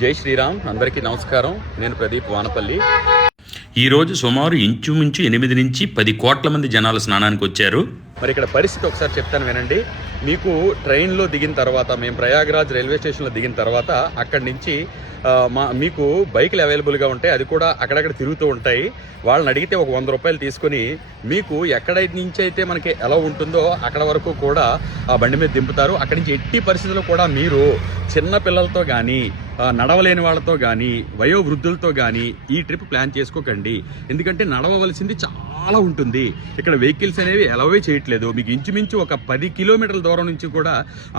జై శ్రీరామ్, అందరికీ నమస్కారం. నేను ప్రదీప్ వానపల్లి. ఈరోజు సుమారు ఇంచుమించు 8 నుంచి 10 కోట్ల మంది జనాలు స్నానానికి వచ్చారు. మరి ఇక్కడ పరిస్థితి ఒకసారి చెప్తాను వినండి. మీకు ట్రైన్లో దిగిన తర్వాత, మేము ప్రయాగ్రాజ్ రైల్వే స్టేషన్లో దిగిన తర్వాత అక్కడి నుంచి మీకు బైకులు అవైలబుల్గా ఉంటాయి. అది కూడా అక్కడక్కడ తిరుగుతూ ఉంటాయి. వాళ్ళని అడిగితే ఒక 100 రూపాయలు తీసుకొని మీకు ఎక్కడ నుంచి అయితే మనకి ఎలా ఉంటుందో అక్కడ వరకు కూడా ఆ బండి మీద దింపుతారు. అక్కడి నుంచి ఎట్టి పరిస్థితుల్లో కూడా మీరు చిన్న పిల్లలతో కానీ, నడవలేని వాళ్ళతో కానీ, వయోవృద్ధులతో కానీ ఈ ట్రిప్ ప్లాన్ చేసుకోకండి. ఎందుకంటే నడవవలసింది చాలా ఉంటుంది. ఇక్కడ వెహికల్స్ అనేవి ఎలవే చేయట్లేదు. మీకు ఇంచుమించు ఒక 10 కిలోమీటర్ల దూరం నుంచి కూడా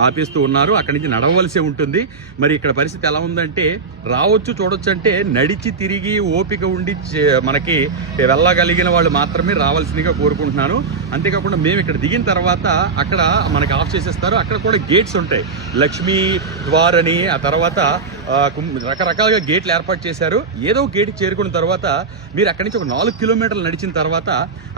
ఆపేస్తూ ఉన్నారు. అక్కడి నుంచి నడవలసే ఉంటుంది. మరి ఇక్కడ పరిస్థితి ఎలా ఉందంటే, రావచ్చు చూడొచ్చు అంటే నడిచి తిరిగి ఓపిక ఉండి మనకి వెళ్ళగలిగిన వాళ్ళు మాత్రమే రావాల్సిందిగా కోరుకుంటున్నాను. అంతేకాకుండా మేము ఇక్కడ దిగిన తర్వాత అక్కడ మనకి ఆఫ్ చేసేస్తారు. అక్కడ కూడా గేట్స్ ఉంటాయి. లక్ష్మీ ద్వార్ అని, ఆ తర్వాత రకరకాలుగా గేట్లు ఏర్పాటు చేశారు. ఏదో గేట్కి చేరుకున్న తర్వాత మీరు అక్కడి నుంచి ఒక 4 కిలోమీటర్లు నడిచిన తర్వాత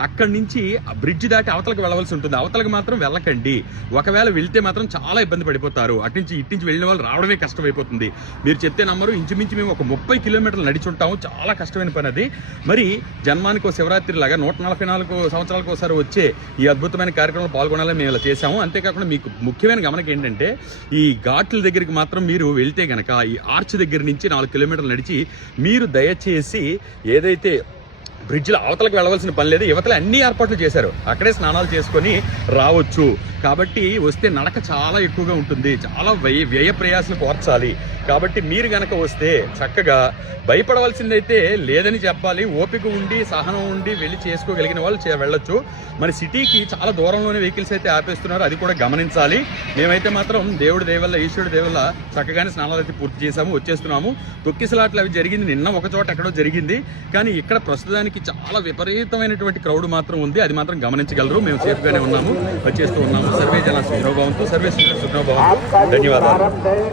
అక్కడి నుంచి ఆ బ్రిడ్జ్ దాటి అవతలకు వెళ్ళవలసి ఉంటుంది. అవతలకు మాత్రం వెళ్ళకండి. ఒకవేళ వెళ్తే మాత్రం చాలా ఇబ్బంది పడిపోతారు. అట్నుంచి ఇట్నుంచి వెళ్ళిన వాళ్ళు రావడమే కష్టమైపోతుంది. మీరు చెప్తే నమ్మరు, ఇంచుమించు మేము ఒక 30 కిలోమీటర్లు నడిచి ఉంటాము. చాలా కష్టమైన పని అది. మరి జన్మానికి శివరాత్రి లాగా 144 సంవత్సరాలకు ఒకసారి వచ్చే ఈ అద్భుతమైన కార్యక్రమంలో పాల్గొనాలని మేము ఇలా చేశాము. అంతేకాకుండా మీకు ముఖ్యమైన గమనిక ఏంటంటే, ఈ ఘాట్ల దగ్గరికి మాత్రం మీరు వెళ్తే గనక ఈ ఆర్చ్ దగ్గర నుంచి 4 కిలోమీటర్లు నడిచి మీరు దయచేసి ఏదైతే బ్రిడ్జ్లో అవతలకు వెళ్ళవలసిన పని లేదు. యువతలు అన్ని ఏర్పాట్లు చేశారు. అక్కడే స్నానాలు చేసుకొని రావచ్చు. కాబట్టి వస్తే నడక చాలా ఎక్కువగా ఉంటుంది. చాలా వ్యయ ప్రయాసాలు కోర్చాలి. కాబట్టి మీరు గనక వస్తే చక్కగా భయపడవలసిందైతే లేదని చెప్పాలి. ఓపిక ఉండి, సహనం ఉండి వెళ్ళి చేసుకోగలిగిన వాళ్ళు వెళ్ళొచ్చు. మరి సిటీకి చాలా దూరంలోనే వెహికల్స్ అయితే ఆపేస్తున్నారు. అది కూడా గమనించాలి. మేమైతే మాత్రం దేవుడి దయవల్ల, ఈశ్వరుడి దయవల్ల చక్కగానే స్నానాలు అయితే పూర్తి చేశాము, వచ్చేస్తున్నాము. తొక్కిసలాట్లు అవి జరిగింది. నిన్న ఒక చోట ఎక్కడో జరిగింది. కానీ ఇక్కడ ప్రస్తుతానికి చాలా విపరీతమైనటువంటి క్రౌడ్ మాత్రం ఉంది. అది మాత్రం గమనించగలరు. మేము సేఫ్గానే ఉన్నాము, వచ్చేస్తూ ఉన్నాము. సర్వే జన సుఖనోభవంతు, సర్వే సుఖనోభవంతు. ధన్యవాదాలు.